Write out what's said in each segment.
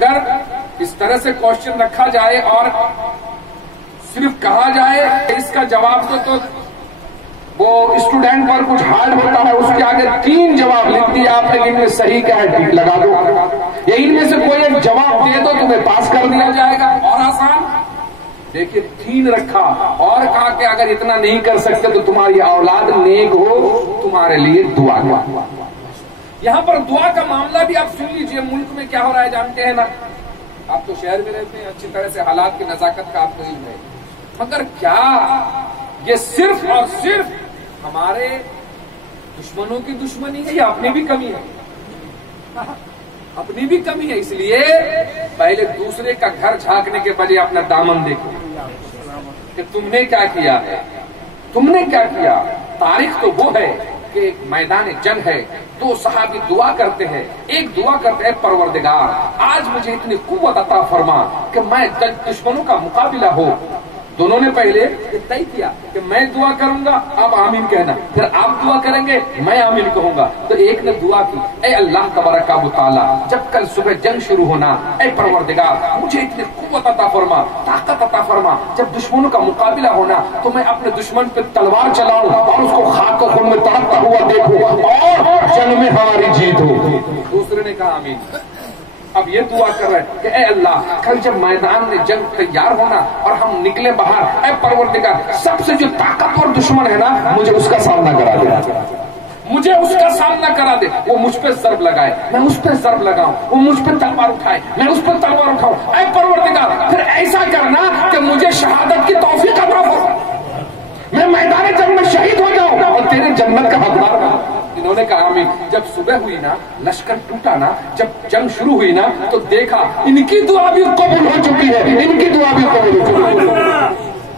اگر اس طرح سے کوشچن رکھا جائے اور صرف کہا جائے اس کا جواب تو وہ اسٹوڈنٹ پر کچھ ہارڈ ہوتا ہے، اس کے آگے 3 جواب لکھ دیا آپ نے، ان میں صحیح کیا ہے ٹک لگا دو، یا ان میں سے کوئی ایک جواب دے دو تمہیں پاس کر دیا جائے گا، اور آسان۔ دیکھیے 3 رکھا اور کہا کہ اگر اتنا نہیں کر سکتے تو تمہاری اولاد نیک ہو، تمہارے لیے دعا کرو۔ یہاں پر دعا کا معاملہ بھی آپ سن لیجئے، ملک میں کیا ہو رہا ہے جانتے ہیں نا، آپ تو شہر میں رہتے ہیں، اچھی طرح سے حالات کی نزاکت کا آپ کو علم ہے، مگر کیا یہ صرف اور صرف ہمارے دشمنوں کی دشمنی ہے یا اپنی بھی کمی ہے؟ اپنی بھی کمی ہے، اس لیے پہلے دوسرے کا گھر جھانکنے کے بجائے اپنا دامن دیکھو کہ تم نے کیا کیا ہے، تم نے کیا کیا۔ تاریخ تو وہ ہے کہ ایک میدان جنگ ہے، 2 صحابی دعا کرتے ہیں، ایک دعا کرتے ہیں پروردگار آج مجھے اتنی قوت عطا فرما کہ میں دشمنوں کا مقابلہ ہو۔ دونوں نے پہلے طے کیا کہ میں دعا کروں گا، آپ آمین کہنا، پھر آپ دعا کریں گے، میں آمین کہوں گا۔ تو ایک نے دعا کی، اے اللہ تبارک و تعالی جب کل صبح جنگ شروع ہونا، اے پروردگار مجھے اتنی قوت عطا فرما، طاقت عطا فرما، جب دشمنوں کا مقابلہ ہونا تو میں اپنے دشمن پہ تلوار چلاؤں اور اس کو خاک و خون میں تڑپتا ہوا دیکھوں اور جنگ میں ہماری جیت ہو۔ دوسرے نے کہا آمین۔ اب یہ دعا کر رہے کہ اے اللہ کل جب میدان میں جنگ تیار ہونا اور ہم نکلے باہر، اے پروردگار سب سے جو طاقتور دشمن ہے نا مجھے اس کا سامنا کرا دے، مجھے اس کا سامنا کرا دے، وہ مجھ پہ ضرب لگائے میں اس پہ ضرب لگاؤں، وہ مجھ پہ تلوار اٹھائے میں اس پہ تلوار اٹھاؤں، اے پروردگار پھر ایسا کرنا کہ مجھے شہادت کی توفیق عطا فرما، میں میدان جنگ میں شہید ہو جاؤں اور تیرے جنت کا حقدار بنوں۔ انہوں نے کہا آمین۔ جب صبح ہوئی نا، لشکر ٹوٹا نا، جب جنگ شروع ہوئی نا تو دیکھا ان کی دعا بھی قبول ہو چکی ہے، ان کی دعا بھی قبول ہو چکی ہے۔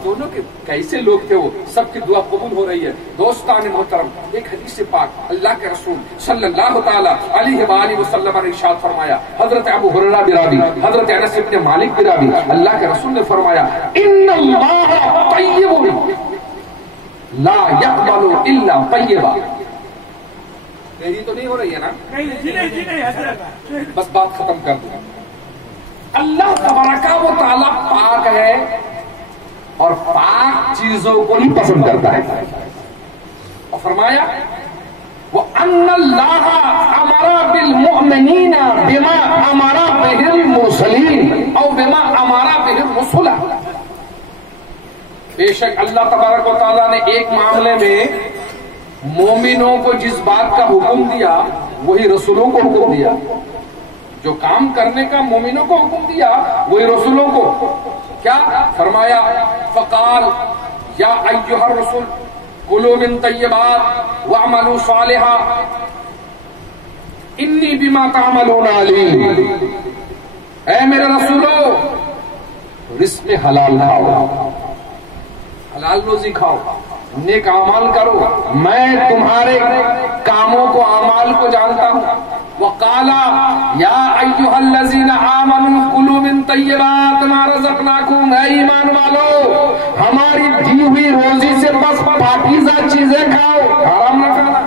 دونوں کے کیسے لوگ تھے، وہ سب کی دعا قبول ہو رہی ہے۔ دوستان محترم، ایک حدیث پاک اللہ کے رسول صلی اللہ تعالی علیہ وآلہ وسلم نے ارشاد فرمایا، حضرت ابو ہریرہ بھی راوی، حضرت انس بن مالک بھی راوی، اللہ کے رسول نے فرمایا ان اللہ طیب لا يقبل الا طیبا۔ میری تو نہیں ہو رہی ہے نا؟ بس بات ختم کر دوں۔ اللہ تبارک و تعالی پاک ہے اور پاک چیزوں کو ہی پسند کرتا ہے، اور فرمایا وَأَنَّ اللَّهَ أَمَرَ بِالْمُؤْمِنِينَ بِمَا أَمَرَ بِهِ الْمُرْسَلِينَ أو بِمَا أَمَرَ بِهِ الرُّسُلَ۔ بے شک اللہ تبارک و تعالیٰ نے ایک معاملے میں مومنوں کو جس بات کا حکم دیا وہی رسولوں کو حکم دیا، جو کام کرنے کا مومنوں کو حکم دیا وہی رسولوں کو۔ کیا فرمایا؟ فقال یا ایھا الرسل کلوا من طیبات واعملوا صالحا انی بما تعملون علیم۔ اے میرے رسولو رزق حلال کھاؤ، حلال روزی کھاؤ، نیک اعمال کرو، میں تمہارے کاموں کو اعمال کو جانتا ہوں۔ وقالا یا ایھا الذین آمنوا کلوا من طیبات ما رزقناکم، اے ایمان والو ہماری دی ہوئی روزی سے بس پاکیزہ چیزیں کھاؤ، حرام نہ کھانا۔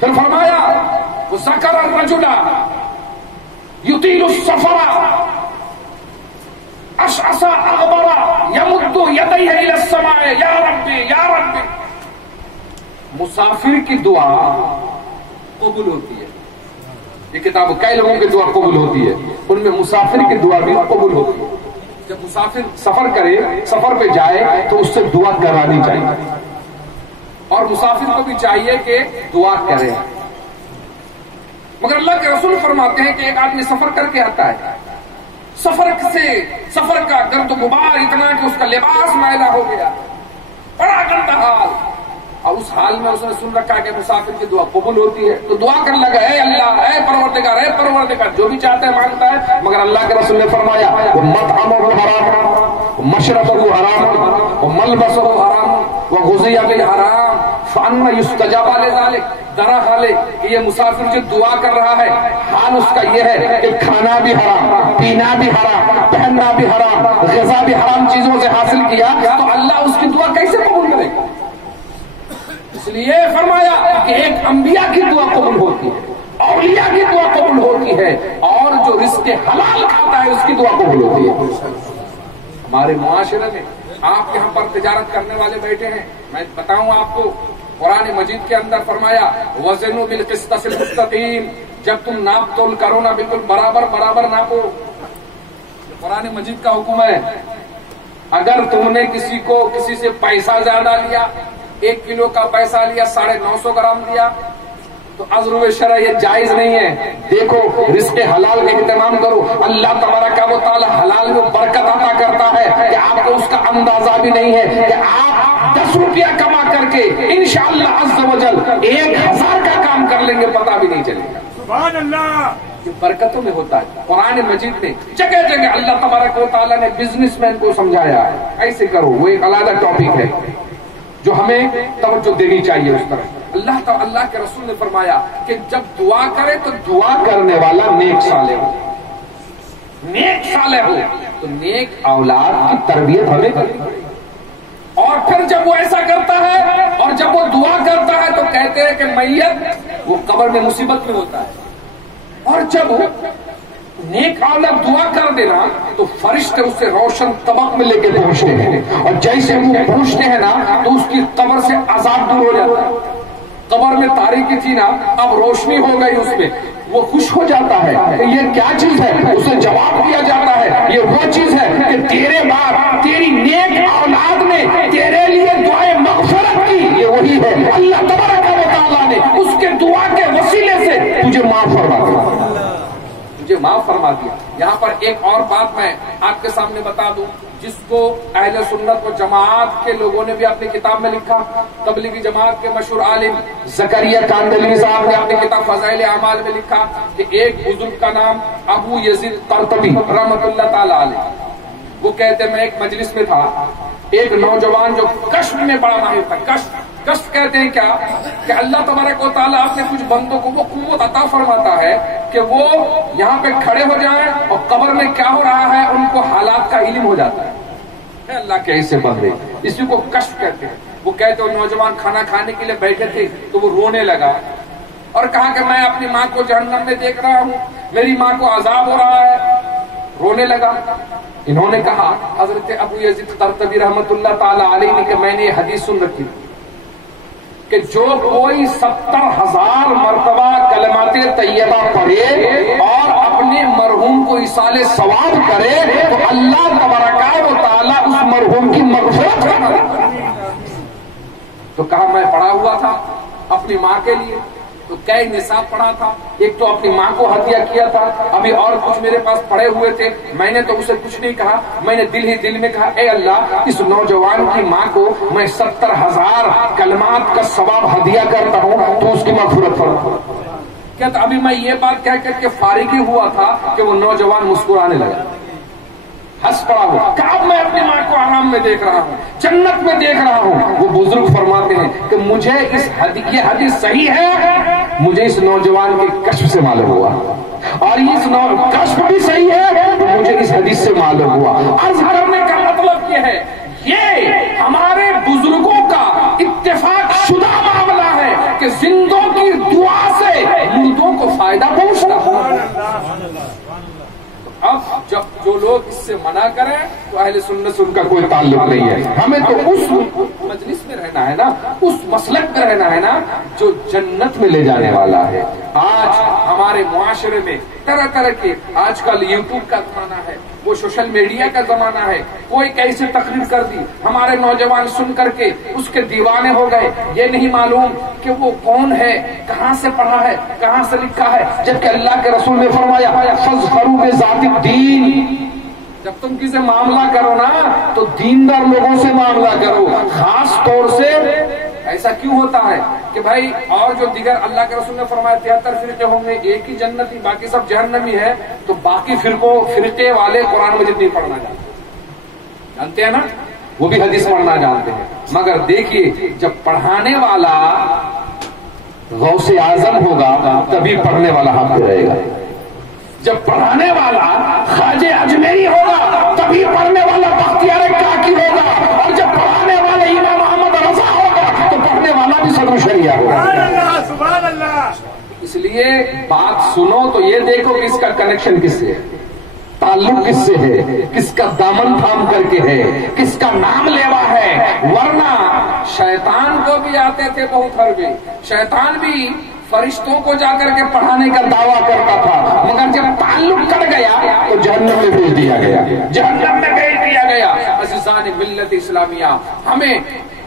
پھر فرمایا وذکر الرجل یطیل السفر اشعث اغبر یمد یدیہ الی السماء یا ربی یا ربی۔ مسافر کی دعا قبول ہوتی ہے، یہ کتاب کئی لوگوں کی دعا قبول ہوتی ہے، ان میں مسافر کی دعا بھی قبول ہوتی ہے۔ جب مسافر سفر کرے، سفر پہ جائے تو اس سے دعا کرانی چاہیے، اور مسافر کو بھی چاہیے کہ دعا کرے۔ مگر اللہ کے رسول فرماتے ہیں کہ ایک آدمی سفر کر کے آتا ہے، سفر کا گرد و غبار اتنا کہ اس کا لباس میلا ہو گیا، بڑا گندا حال، اور اس حال میں اس نے سن رکھا کہ مسافر کی دعا قبول ہوتی ہے، تو دعا کرنے لگا اے اللہ اے پروردگار جو بھی چاہتا ہے مانگتا ہے۔ مگر اللہ کے رسول نے فرمایا مطعمہ حرام مشربہ حرام وملبسہ حرام وغذی بالحرام فأنى يستجاب لذلك۔ ذرا حال ہے کہ یہ مسافر جو دعا کر رہا ہے حال اس کا یہ ہے کہ کھانا بھی حرام، پینا بھی حرام، پہننا بھی حرام، غذا بھی حرام چیزوں سے حاصل کیا، تو اللہ اس کی دعا کیسے قبول کرے گا؟ اس لیے فرمایا کہ ایک انبیاء کی دعا قبول ہوتی ہے اولیاء کی دعا قبول ہوتی ہے اور جو رزق حلال کھاتا ہے اس کی دعا قبول ہوتی ہے. ہمارے معاشرے میں آپ یہاں پر تجارت کرنے والے بیٹھے ہیں، میں بتاؤں آپ کو، قرآن مجید کے اندر فرمایا وزنوا بالقسطس المستقیم، جب تم ناپ تول کرو نا بالکل برابر برابر ناپو. قرآن مجید کا حکم ہے. اگر تم نے کسی سے پیسہ زیادہ لیا، 1 کلو کا پیسہ لیا، 950 گرام دیا، تو عذر شرع یہ جائز نہیں ہے. دیکھو رزق حلال کا اہتمام کرو. اللہ تبارک و تعالی حلال میں برکت عطا کرتا ہے کہ آپ کو اس کا اندازہ بھی نہیں ہے کہ آپ 10 روپیہ کما کر کے انشاءاللہ عز و جل 1000 کا کام کر لیں گے، پتہ بھی نہیں چلے گا. سبحان اللہ. یہ برکتوں میں ہوتا ہے. قرآن مجید نے جگہ جگہ اللہ تبارک و تعالیٰ نے بزنس مین کو سمجھایا ہے ایسے کرو. وہ ایک علیحدہ ٹاپک ہے جو ہمیں توجہ دینی چاہیے اس طرح. اللہ کے رسول نے فرمایا کہ جب دعا کرے تو دعا کرنے والا نیک صالح ہو. نیک صالح ہو تو نیک اولاد کی تربیت ہمیں کرنی پڑے. اور پھر جب وہ ایسا کرتا ہے اور جب وہ دعا کرتا ہے تو کہتے ہیں کہ میت وہ قبر میں مصیبت میں ہوتا ہے. اور جب نیک اولاد دعا کر دینا تو فرشتے اسے روشن طبق میں لے کے پہنچتے ہیں، اور جیسے وہ پہنچتے ہیں نا تو اس کی قبر سے عذاب دور ہو جاتا ہے. قبر میں تاریکی تھی نا، اب روشنی ہو گئی اس میں. وہ خوش ہو جاتا ہے کہ یہ کیا چیز ہے، اسے جواب دیا جاتا ہے یہ وہ چیز ہے کہ تیرے باپ تیری نیک اولاد نے تیرے لیے دعائے مغفرت کی. یہ وہی ہے اللہ تبارک و تعالیٰ نے اس کے دعا کے وسیلے سے تجھے معاف فرما دیا، تجھے معاف فرما دیا. یہاں پر ایک اور بات میں آپ کے سامنے بتا دوں جس کو اہل سنت و جماعت کے لوگوں نے بھی اپنی کتاب میں لکھا. تبلیغی جماعت کے مشہور عالم زکریا کاندھلوی صاحب نے اپنی کتاب فضائل اعمال میں لکھا کہ ایک بزرگ کا نام ابو یزید قرطبی رحمۃ اللہ تعالی علیہ، وہ کہتے میں ایک مجلس میں تھا، ایک نوجوان جو کشف میں بڑا ماہر تھا. کشف کہتے ہیں کیا کہ اللہ تبارک و تعالیٰ اپنے کچھ بندوں کو وہ قوت عطا فرماتا ہے کہ وہ یہاں پہ کھڑے ہو جائیں اور قبر میں کیا ہو رہا ہے ان کو حالات کا علم ہو جاتا ہے. اللہ کے ایسے بندے، اسی کو کشف کہتے ہیں. وہ کہتے ہیں نوجوان کھانا کھانے کے لیے بیٹھے تھے تو وہ رونے لگا اور کہا کہ میں اپنی ماں کو جہنم میں دیکھ رہا ہوں، میری ماں کو عذاب ہو رہا ہے. رونے لگا. انہوں نے کہا حضرت ابو یزید قرطبی رحمۃ اللہ تعالی علیہ نے کہ میں نے یہ حدیث سن رکھی کہ جو کوئی 70,000 مرتبہ کلمات طیبہ پڑھے اور اپنے مرحوم کو ایصال ثواب کرے تو اللہ تبارک و تعالیٰ اس مرحوم کی مغفرت کرے. تو کہا میں پڑھا ہوا تھا اپنی ماں کے لیے، تو کئی نصاب پڑھا تھا، ایک تو اپنی ماں کو ہدیہ کیا تھا، ابھی اور کچھ میرے پاس پڑے ہوئے تھے، میں نے تو اسے کچھ نہیں کہا، میں نے دل ہی دل میں کہا اے اللہ اس نوجوان کی ماں کو میں 70,000 کلمات کا ثواب ہدیہ کرتا ہوں تو اس کی مغفرت کرو. کیا تو ابھی میں یہ بات کہہ کر کے فارغ ہی ہوا تھا کہ وہ نوجوان مسکرانے لگا، ہنس پڑا ہوا کہ اب میں اپنی ماں کو آرام میں دیکھ رہا ہوں، جنت میں دیکھ رہا ہوں. وہ بزرگ فرماتے ہیں کہ مجھے یہ حدیث صحیح ہے، مجھے اس نوجوان کے کشف سے معلوم ہوا، اور اس کشف بھی صحیح ہے تو مجھے اس حدیث سے معلوم ہوا. عرض کرنے کا مطلب یہ ہے یہ ہمارے بزرگوں کا اتفاق شدہ معاملہ ہے کہ زندوں کی دعا سے مردوں کو فائدہ پہنچتا. اب جب جو لوگ اس سے منع کریں تو اہل سنت سے ان کا کوئی تعلق نہیں ہے. ہمیں تو اس مجلس میں رہنا ہے نا، اس مسلک میں رہنا ہے نا جو جنت میں لے جانے والا ہے. آج ہمارے معاشرے میں طرح طرح کے، آج کل یوٹیوب کا زمانہ ہے، وہ سوشل میڈیا کا زمانہ ہے، کوئی کیسے تقریر کر دی، ہمارے نوجوان سن کر کے اس کے دیوانے ہو گئے. یہ نہیں معلوم کہ وہ کون ہے، کہاں سے پڑھا ہے، کہاں سے لکھا ہے، جبکہ اللہ کے رسول نے فرمایا فاظفروا بذات الدین، جب تم کسی معاملہ کرو نا تو دیندار لوگوں سے معاملہ کرو. خاص طور سے ایسا کیوں ہوتا ہے کہ بھائی اور جو دیگر اللہ کے رسول نے فرمایا 73 فرقے ہوں گے، ایک ہی جنتی باقی سب جہنمی ہے، تو باقی فرقے والے قرآن مجید نہیں پڑھنا جانتے ہیں نا، وہ بھی حدیث پڑھنا جانتے ہیں، مگر دیکھیے جب پڑھانے والا غوث اعظم ہوگا تبھی پڑھنے والا حق پہ رہے گا. جب پڑھانے والا خواجہ اجمیری ہوگا تبھی پڑھنے والا بختیار کاکی ہوگا، اور جب پڑھانے والا امام محمد رضا ہوگا تو پڑھنے والا بھی صدر شریعہ ہوگا. اس اس لیے بات سنو تو یہ دیکھو کہ اس کا کنیکشن کس سے ہے، تعلق کس سے ہے، کس کا دامن تھام کر کے ہے، کس کا نام لیوا ہے. ورنہ شیطان کو بھی آتے تھے بہت حربے، شیطان بھی فرشتوں کو جا کر کے پڑھانے کا دعویٰ کرتا تھا، مگر جب تعلق کٹ گیا تو جہنم میں بھیج دیا گیا، جہنم میں بھیج دیا گیا. عزیزان ملت اسلامیہ، ہمیں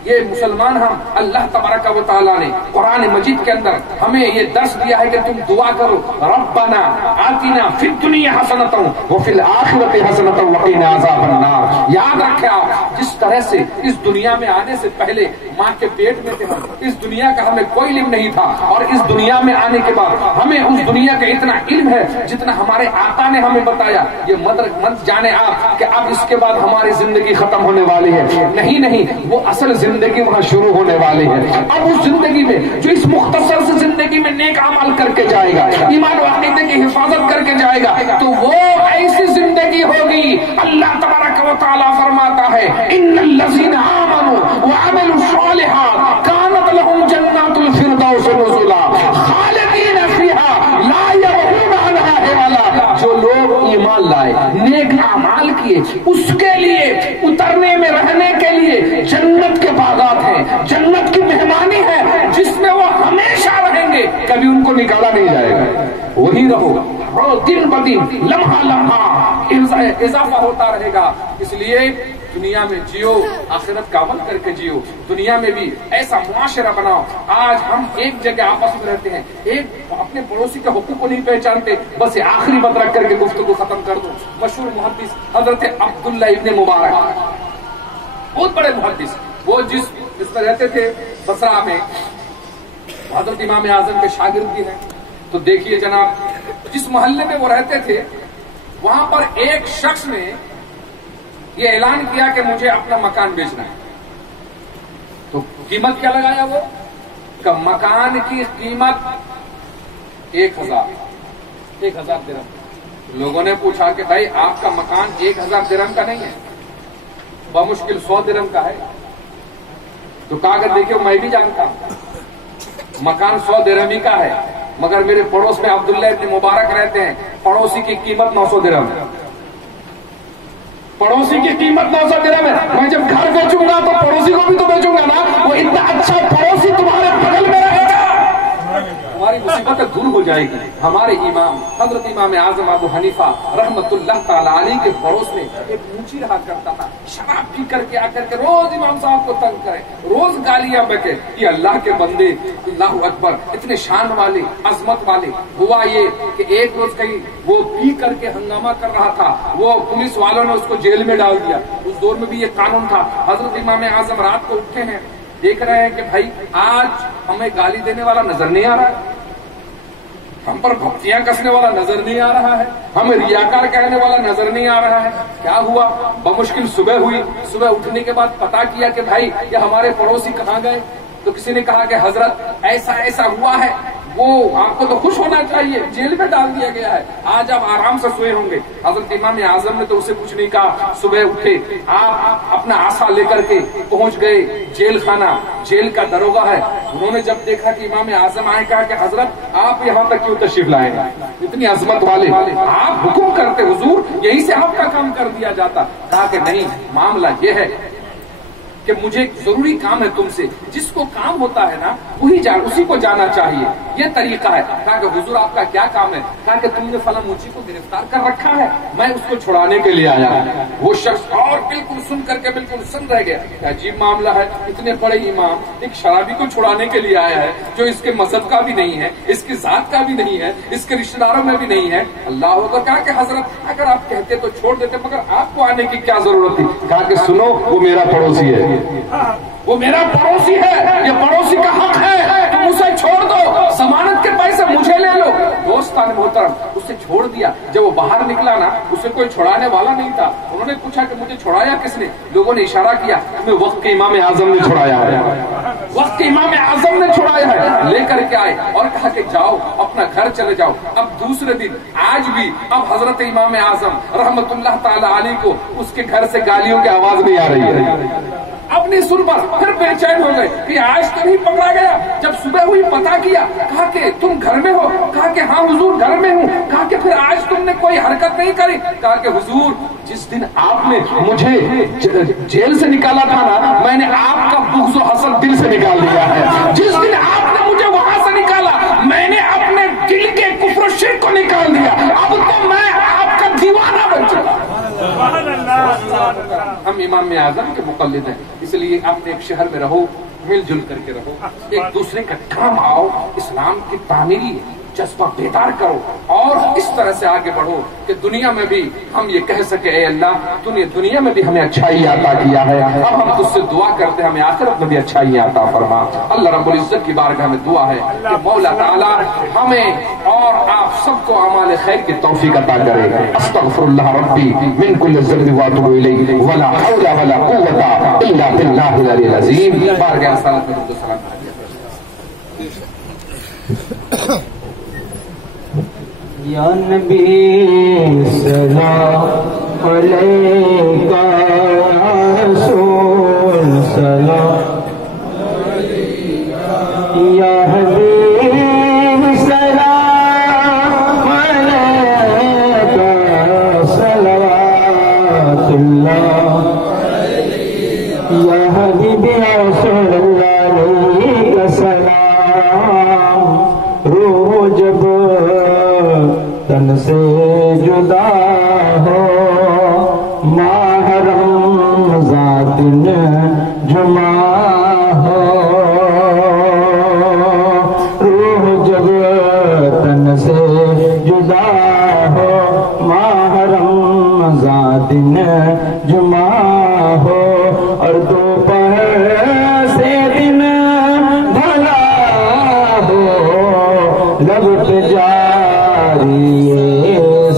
یہ مسلمان ہم اللہ تبارک و تعالیٰ نے قرآن مجید کے اندر ہمیں یہ درس دیا ہے کہ تم دعا کرو، ربنا آتنا فی الدنیا حسنۃ وفی الآخرۃ حسنۃ وقنا عذاب النار. یاد رکھے آپ، جس طرح سے اس دنیا میں آنے سے پہلے ماں کے پیٹ میں تھے ہم، اس دنیا کا ہمیں کوئی علم نہیں تھا، اور اس دنیا میں آنے کے بعد ہمیں اس دنیا کا اتنا علم ہے جتنا ہمارے آقا نے ہمیں بتایا. یہ مت جانے آپ کہ اب اس کے بعد ہماری زندگی ختم ہونے والی ہے، نہیں، وہ اصل زندگی وہاں شروع ہونے والی ہے. اب اس زندگی میں جو اس مختصر سے زندگی میں نیک عمل کر کے جائے گا، ایمان و عقیدے کی حفاظت کر کے جائے گا، تو وہ ایسی زندگی ہوگی. اللہ تبارک و تعالیٰ فرماتا ہے ان الذین آمنوا وعملوا الصالحات کانت لهم جنات الفردوس نزلا خالدین فیہا لا یبغون عنہا حولا. جو لوگ ایمان لائے، نیک اعمال کیے، اس کے لیے اترنے میں رہنے کے لیے جنت کے باغات ہیں، جنت کی مہمانی ہے جس میں وہ ہمیشہ رہیں گے، کبھی ان کو نکالا نہیں جائے گا. وہی رہو، دن بدن لمحہ لمحہ اضافہ ہوتا رہے گا. اس لیے دنیا میں جیو، آخرت کا عمل کر کے جیو. دنیا میں بھی ایسا معاشرہ بناؤ. آج ہم ایک جگہ آپس میں رہتے ہیں، ایک اپنے پڑوسی کے حقوق کو نہیں پہچانتے، بس یہ آخری بات رکھ کر کے گفتگو ختم کر دو. مشہور محدث حضرت عبداللہ ابن مبارک، بہت بڑے محدث، وہ جس میں رہتے تھے بصرہ میں، حضرت امام اعظم کے شاگرد بھی ہیں. تو دیکھیے جناب، جس محلے میں وہ رہتے تھے وہاں پر ایک شخص نے یہ اعلان کیا کہ مجھے اپنا مکان بیچنا ہے. تو قیمت کیا لگایا وہ؟ کہ مکان کی قیمت 1000 درہم. لوگوں نے پوچھا کہ بھائی آپ کا مکان 1000 درہم کا نہیں ہے، بمشکل 100 درہم کا ہے. تو کہا کہ دیکھیے میں بھی جانتا ہوں مکان 100 درہم ہی کا ہے، مگر میرے پڑوس میں عبداللہ ابن مبارک رہتے ہیں، پڑوسی کی قیمت 900 درہم ہے. پڑوسی کی قیمت 900 درہم ہے. میں جب گھر بیچوں گا تو پڑوسی کو بھی تو بیچوں گا نا. وہ اتنا اچھا پڑوسی تمہارے بغل میں رہے گا، تمہاری مصیبت دور ہو جائے گی. ہمارے امام حضرت امام اعظم ابو حنیفہ رحمت اللہ تعالی علیہ کے پڑوس میں ایک اونچی رہا کرتا تھا، شراب پی کر کے آ کر کے روز امام صاحب کو تنگ کرے، روز گالیاں بکے. یہ اللہ کے بندے، اللہ اکبر، اتنے شان والے، عظمت والے. ہوا یہ کہ ایک روز کہیں وہ پی کر کے ہنگامہ کر رہا تھا، وہ پولیس والوں نے اس کو جیل میں ڈال دیا. اس دور میں بھی یہ قانون تھا. حضرت امام اعظم رات کو اٹھے ہیں، دیکھ رہے ہیں کہ بھائی آج ہمیں گالی دینے والا نظر نہیں آ رہا ہے، ہم پر بھپتیاں کسنے والا نظر نہیں آ رہا ہے، ہمیں ریاکار کہنے والا نظر نہیں آ رہا ہے. کیا ہوا؟ بمشکل صبح ہوئی. صبح اٹھنے کے بعد پتا کیا کہ بھائی یہ ہمارے پڑوسی کہاں گئے. تو کسی نے کہا کہ حضرت ایسا ہوا ہے، وہ آپ کو تو خوش ہونا چاہیے، جیل میں ڈال دیا گیا ہے، آج آپ آرام سے سوئے ہوں گے. حضرت امام اعظم نے تو اسے کچھ نہیں کہا. صبح اٹھے، آپ اپنا عصا لے کر کے پہنچ گئے جیل خانہ. جیل کا دروگا ہے، انہوں نے جب دیکھا کہ امام اعظم آئے، کہا کہ حضرت آپ یہاں تک کیوں تشریف لائے ہیں، اتنی عظمت والے آپ حکم کرتے حضور، یہی سے آپ کا کام کر دیا جاتا. کہا کہ نہیں، معاملہ یہ ہے کہ مجھے ضروری کام ہے تم سے. جس کو کام ہوتا ہے نا اسی کو جانا چاہیے، یہ طریقہ ہے. کہا کہ حضور آپ کا کیا کام ہے؟ کہا کہ تم نے فلاں مجھے کو گرفتار کر رکھا ہے، میں اس کو چھڑانے کے لیے آیا. وہ شخص اور بالکل سن کر کے بالکل سن رہ گیا. عجیب معاملہ ہے، اتنے بڑے امام ایک شرابی کو چھڑانے کے لیے آیا ہے جو اس کے مذہب کا بھی نہیں ہے، اس کی ذات کا بھی نہیں ہے، اس کے رشتے داروں میں بھی نہیں ہے. اللہ اکبر. کہا کہ حضرت اگر آپ کہتے تو چھوڑ دیتے، مگر آپ کو آنے کی کیا ضرورت تھی؟ کہا کہ سنو، وہ میرا پڑوسی ہے، وہ میرا پڑوسی ہے، یہ پڑوسی کا حق ہے، تم اسے چھوڑ دو، ضمانت کے پیسے مجھے لے لو. دوستان محترم، اسے چھوڑ دیا. جب وہ باہر نکلا نا، اسے کوئی چھڑانے والا نہیں تھا. انہوں نے پوچھا کہ مجھے چھڑایا کس نے؟ لوگوں نے اشارہ کیا، تمہیں وقت کے امام اعظم نے چھڑایا ہے، وقت کے امام اعظم نے چھڑایا ہے. لے کر کے آئے اور کہا کہ جاؤ اپنا گھر چلے جاؤ. اب دوسرے دن آج بھی اب حضرت امام اعظم رحمت اللہ تعالی علیہ کو اس کے گھر سے گالیوں کی آواز نہیں آ رہی ہے. اپنی سر پر، پھر بے چین ہو گئے کہ آج تو نہیں پکڑا گیا. جب صبح ہوئی پتہ کیا، کہا کہ تم گھر میں ہو؟ کہا کہ ہاں حضور گھر میں ہوں. کہا کہ پھر آج تم نے کوئی حرکت نہیں کری؟ کہا کہ حضور جس دن آپ نے مجھے جیل سے نکالا تھا نا، میں نے آپ کا بغض و حسد دل سے نکال دیا ہے. جس دن آپ نے مجھے وہاں سے نکالا، میں نے اپنے دل کے کفر و شرک کو نکال دیا. اب تو میں آپ کا دیوانہ بن چکا. ہم امام اعظم کے مقلد ہیں، اس لیے اپنے ایک شہر میں رہو، مل جل کر کے رہو، ایک دوسرے کا کام آؤ، اسلام کی تعمیری جذبہ بیدار کرو اور اس طرح سے آگے بڑھو کہ دنیا میں بھی ہم یہ کہہ سکے اے اللہ تو نے دنیا میں بھی ہمیں اچھائی عطا کیا ہے. اب ہم تجھ سے دعا کرتے ہیں ہمیں آخرت میں بھی اچھائی عطا فرما. اللہ رب العزت کی بارگاہ میں دعا ہے کہ مولا تعالیٰ ہمیں اور آپ سب کو اعمال خیر کی توفیق عطا کرے. استغفر اللہ ربی من کل ذنب واتوب الیہ ولا حول ولا قوة الا باللہ العلی العظیم. بارگاہ صلاۃ و سلام یا نبی سلام علیکہ، یا رسول سلام علیکہ، یا حبیب سلام علیکہ، صلوات اللہ یا حبیب یا رسول اللہ علیکہ سلام. روح جب تن سے جدا ہو، ماہ رمضان دن جمعہ ہو. روح جب تن سے جدا ہو، ماہ رمضان دن جمعہ ہو. اور دوپہر سے دن ڈھلا ہو، لب پہ جاری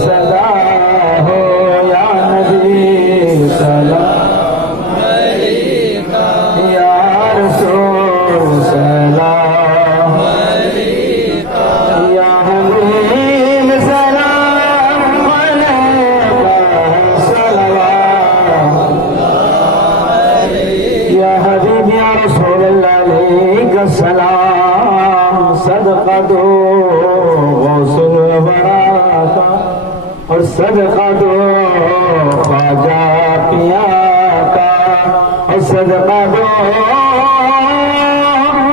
صدا ہو. یا نبی سلام علیکہ، یا رسول سلام علیکہ، یا حبیب سلام علیکہ، صلوات یا حبیب یا رسول اللہ علیکہ سلام. صدقہ دو غوث الورا کا، اور صدقہ دو خواجہ پیا کا، اور صدقہ دو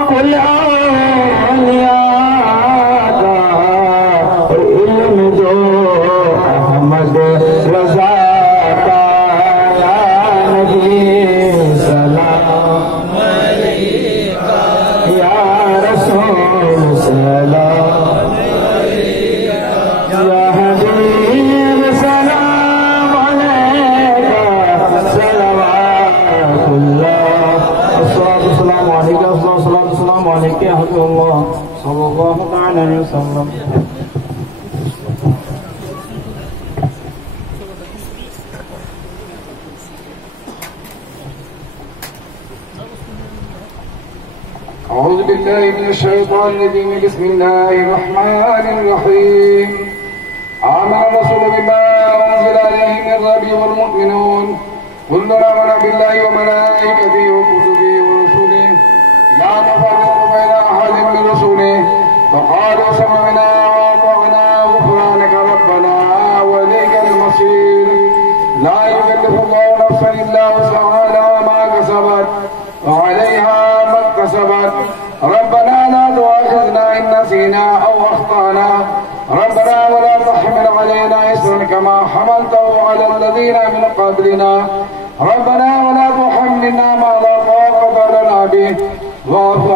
کل اولیاء کا، اور علم دو احمد رضا کا. یا نبی سلام علیکہ، یا رسول سلام علیکہ، یا حبیب سلام علیکہ، صلوات اللہ. الصلاۃ والسلام علیکہ، الصلاۃ والسلام علیکہ یا حبیب اللہ صلی اللہ تعالی علیہ وسلم. أعوذ بالله من الشيطان الرجيم. بسم الله الرحمن الرحيم. آمن الرسول بما أنزل إليه من ربه والمؤمنون كل آمن بالله وملائكته وكتبه ورسله لا نفرق بين أحد من رسله فقالوا سمعنا وأطعنا غفرانك ربنا وإليك المصير. لا يكلف الله نفسا إلا وسعها لها ما كسبت وعليها ما اكتسبت. ربنا لا تؤاخذنا إن نسينا أو أخطأنا ربنا ولا تحمل علينا إصرا كما حملته على الذين من قبلنا ربنا ولا تحملنا ما لا طاقة لنا به واعف